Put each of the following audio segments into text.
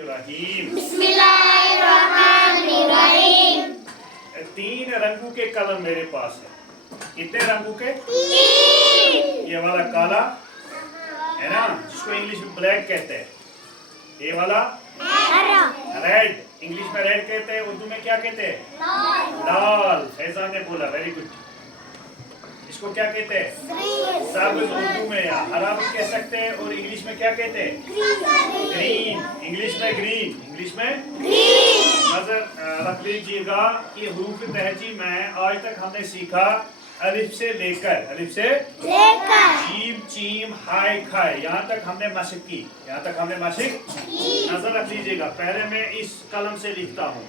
बिस्मिल्लाहिर्रहमानिर्रहीम। बिस्मिल्लाहिर्रहमानिर्रहीम। 3 रंगों के कलम मेरे पास है। कितने रंगों के? 3। ये वाला काला है ना, जिसको इंग्लिश में ब्लैक कहते हैं। ये वाला हरा। रेड, इंग्लिश में रेड कहते हैं, उर्दू में क्या कहते हैं? लाल। फैजान ने बोला, वेरी गुड। इसको क्या कहते हैं? सब्ज उर्दू में, या हरा भी कह सकते हैं, और इंग्लिश में क्या कहते हैं? ग्रीन। इंग्लिश में ग्रीन, इंग्लिश में ग्रीन। नजर रख लीजिएगा कि हुरूफ तहजी में आज तक हमने सीखा अलिफ से लेकर जीम चीम हाय खाय, यहाँ तक हमने मशक की। नजर रख लीजिएगा। पहले मैं इस कलम से लिखता हूँ।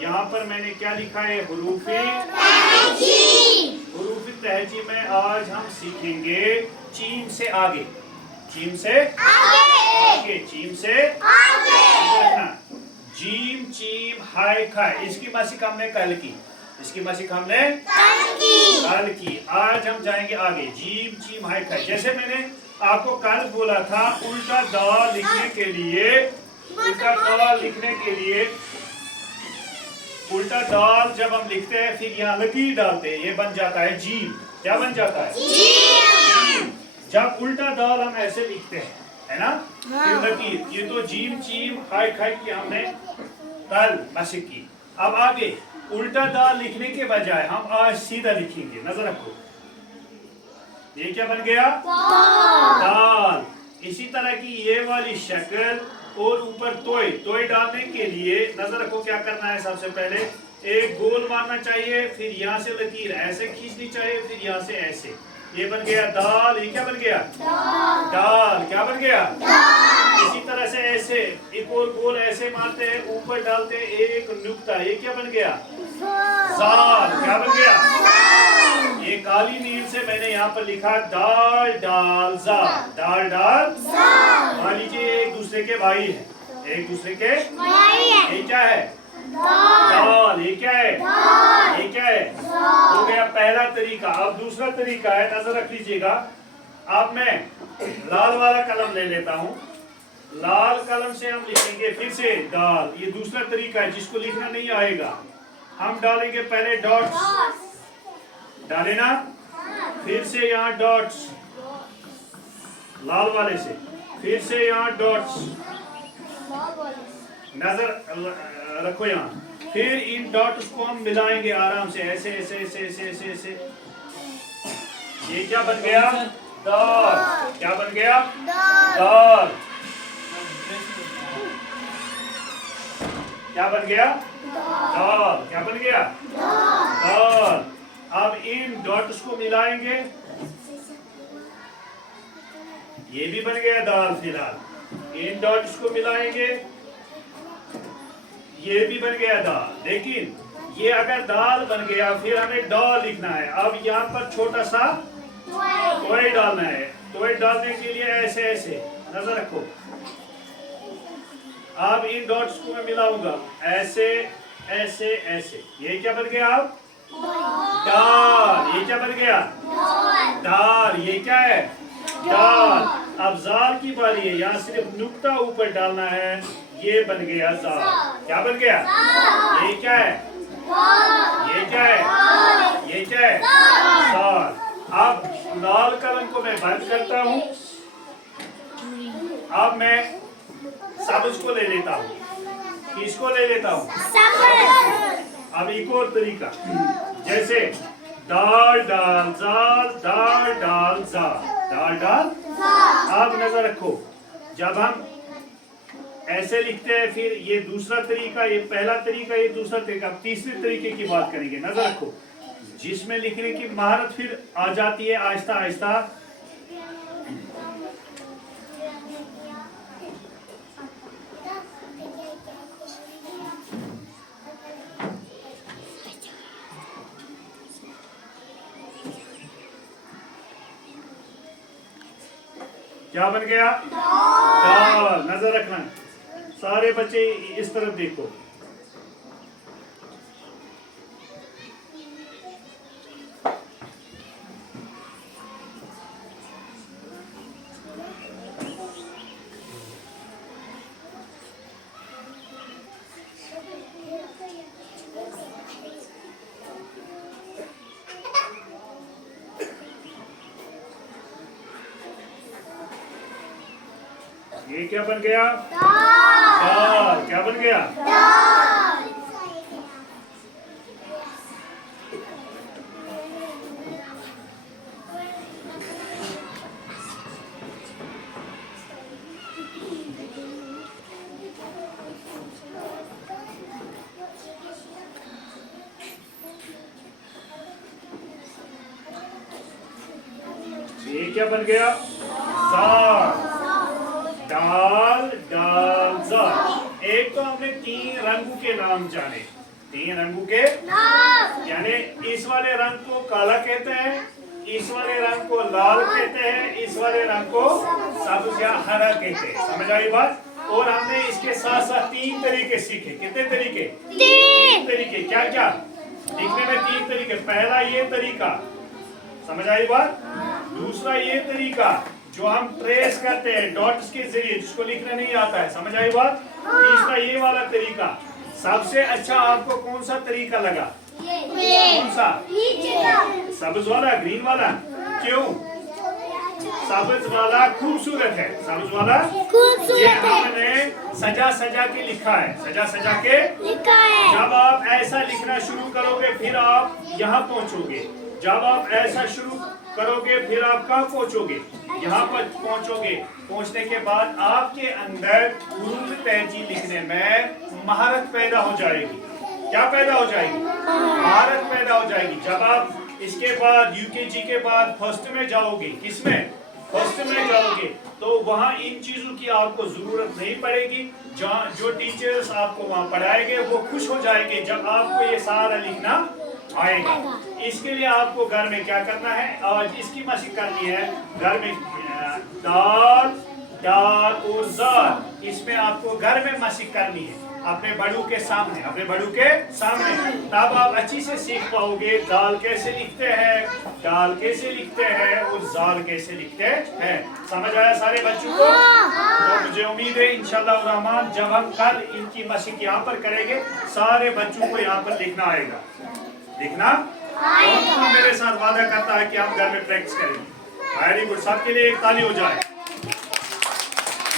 यहाँ पर मैंने क्या लिखा है? हुरूफ तहजी में आज हम सीखेंगे चीम से आगे, चीम से आगे। जीम चीम हाय खाय, इसकी मशक हमने कल की। आज हम जाएंगे आगे। जीम चीम हाय खाय। जैसे मैंने आपको कल बोला था, उल्टा दाल लिखने के लिए उल्टा दाल जब हम लिखते हैं फिर यहाँ लकीर डालते हैं, ये बन जाता है जीम। क्या बन जाता है? जीम। जब उल्टा दाल हम ऐसे लिखते हैं, है ना, फिर लकीर। ये तो जीम चीम हाय खाय की हमने कल मशक की। अब आगे उल्टा दाल लिखने के बजाय हम आज सीधा लिखेंगे। नजर रखो, ये क्या बन गया? दाल। इसी तरह की ये वाली शक्ल, और ऊपर तोय डालने के लिए नजर रखो क्या करना है। सबसे पहले एक गोल मारना चाहिए, फिर यहाँ से लकीर ऐसे खींचनी चाहिए, फिर यहाँ से ऐसे। ये बन गया दाल। ये क्या बन गया? दाल। क्या बन गया? इसी तरह से ऐसे एक और गोल ऐसे मारते हैं, ऊपर डालते हैं एक नुक्ता। ये क्या बन गया? जाल। क्या बन गया? ये काली नील से मैंने यहाँ पर लिखा दाल डाल जाल। मान लीजिए एक दूसरे के भाई है, ये क्या है? दाल। ये क्या है? हो गया पहला तरीका। अब दूसरा तरीका है, नजर रख लीजिएगा। अब मैं लाल वाला कलम ले लेता हूँ। लाल कलम से हम लिखेंगे फिर से दाल। ये दूसरा तरीका है, जिसको लिखना नहीं आएगा हम डालेंगे पहले डॉट्स। डाले ना, फिर से यहाँ डॉट्स लाल वाले से, फिर से यहाँ डॉट्स। नजर रखो यहाँ। फिर इन डॉट्स को हम मिलाएंगे आराम से, ऐसे। ये क्या बन गया? दाल। क्या बन गया? दाल। क्या बन गया? दाल। क्या बन गया? दाल। अब इन डॉट्स को मिलाएंगे, ये भी बन गया दाल। फिलहाल इन डॉट्स को मिलाएंगे, ये भी बन गया दाल। लेकिन ये अगर दाल बन गया, फिर हमें डॉल लिखना है। अब यहाँ पर छोटा सा टॉय डालना है। टॉय डालने के लिए ऐसे नजर रखो। अब इन डॉट्स को मैं मिलाऊंगा ऐसे। ये क्या बन गया? अब दाल। ये क्या बन गया? दाल। ये क्या है? दाल। अब जाल की बारी है, यहाँ सिर्फ नुक्ता ऊपर डालना है, ये बन गया जाल। क्या बन गया? ये क्या है? जाल। अब लाल कलम को मैं बंद करता हूँ। अब मैं सब्ज को ले लेता हूँ। किसको ले लेता हूँ? अब एक और तरीका, जैसे दाल डाल जाल, दाल डाल जाल। अब नजर रखो, जब हम ऐसे लिखते हैं, फिर ये दूसरा तरीका, ये पहला तरीका, ये दूसरा तरीका। अब तीसरे तरीके की बात करेंगे। नजर रखो, जिसमें लिखने की महारत फिर आ जाती है आहिस्ता। क्या बन गया? दाल। नजर रखना, सारे बच्चे इस तरफ देखो। ये क्या बन गया? दाल। क्या बन गया? ये क्या बन गया? दाल। दाल दाल दाल। एक तो हमने 3 रंगों के नाम जाने। 3 रंगों के यानी इस वाले रंग को काला कहते हैं, इस वाले रंग को लाल कहते हैं, इस वाले रंग को सब्ज या हरा कहते हैं। समझ आई बात? और हमने इसके साथ साथ 3 तरीके सीखे। कितने तरीके? 3 तरीके। क्या क्या? लिखने में 3 तरीके। पहला ये तरीका, समझ आई बात? दूसरा ये तरीका जो हम ट्रेस करते हैं डॉट्स के जरिए, जिसको लिखना नहीं आता है। समझ आई बात? तीसरा ये वाला तरीका। सबसे अच्छा आपको कौन सा तरीका लगा? कौन सा? सब्ज वाला, ग्रीन वाला। क्यों? सब्ज वाला खूबसूरत है। सब्ज वाला ये हमने सजा सजा के लिखा है। सजा सजा के लिखा है। जब आप ऐसा लिखना शुरू करोगे फिर आप यहाँ पहुँचोगे। जब आप ऐसा शुरू करोगे फिर आप कहाँ पहुँचोगे? यहाँ पर पहुँचोगे। पहुँचने के बाद आपके अंदर उर्दू तहजीब लिखने में महारत पैदा हो जाएगी। क्या पैदा हो जाएगी? महारत पैदा हो जाएगी। जब आप इसके बाद यूकेजी के बाद फर्स्ट में जाओगे, किसमें? फर्स्ट में जाओगे, तो वहाँ इन चीजों की आपको जरूरत नहीं पड़ेगी। जो टीचर्स आपको वहाँ पढ़ाएंगे वो खुश हो जाएंगे जब आपको ये सारा लिखना आएगा। इसके लिए आपको घर में क्या करना है? आज इसकी मशक करनी है। घर में दाल दाल और ज़ाल, इसमें आपको घर में मशक करनी है अपने बड़ों के सामने। अपने बड़ों के सामने तब आप अच्छी से सीख पाओगे दाल कैसे लिखते हैं, दाल कैसे लिखते हैं और ज़ाल कैसे लिखते हैं। समझ आया सारे बच्चों को? तो मुझे उम्मीद है इंशाअल्लाह रहमान जब हम कल इनकी मशक यहाँ पर करेंगे सारे बच्चों को यहाँ पर लिखना आएगा। लिखना कौन मेरे साथ वादा करता है कि हम घर में प्रैक्टिस करेंगे? Very good. सबके लिए एक ताली हो जाए।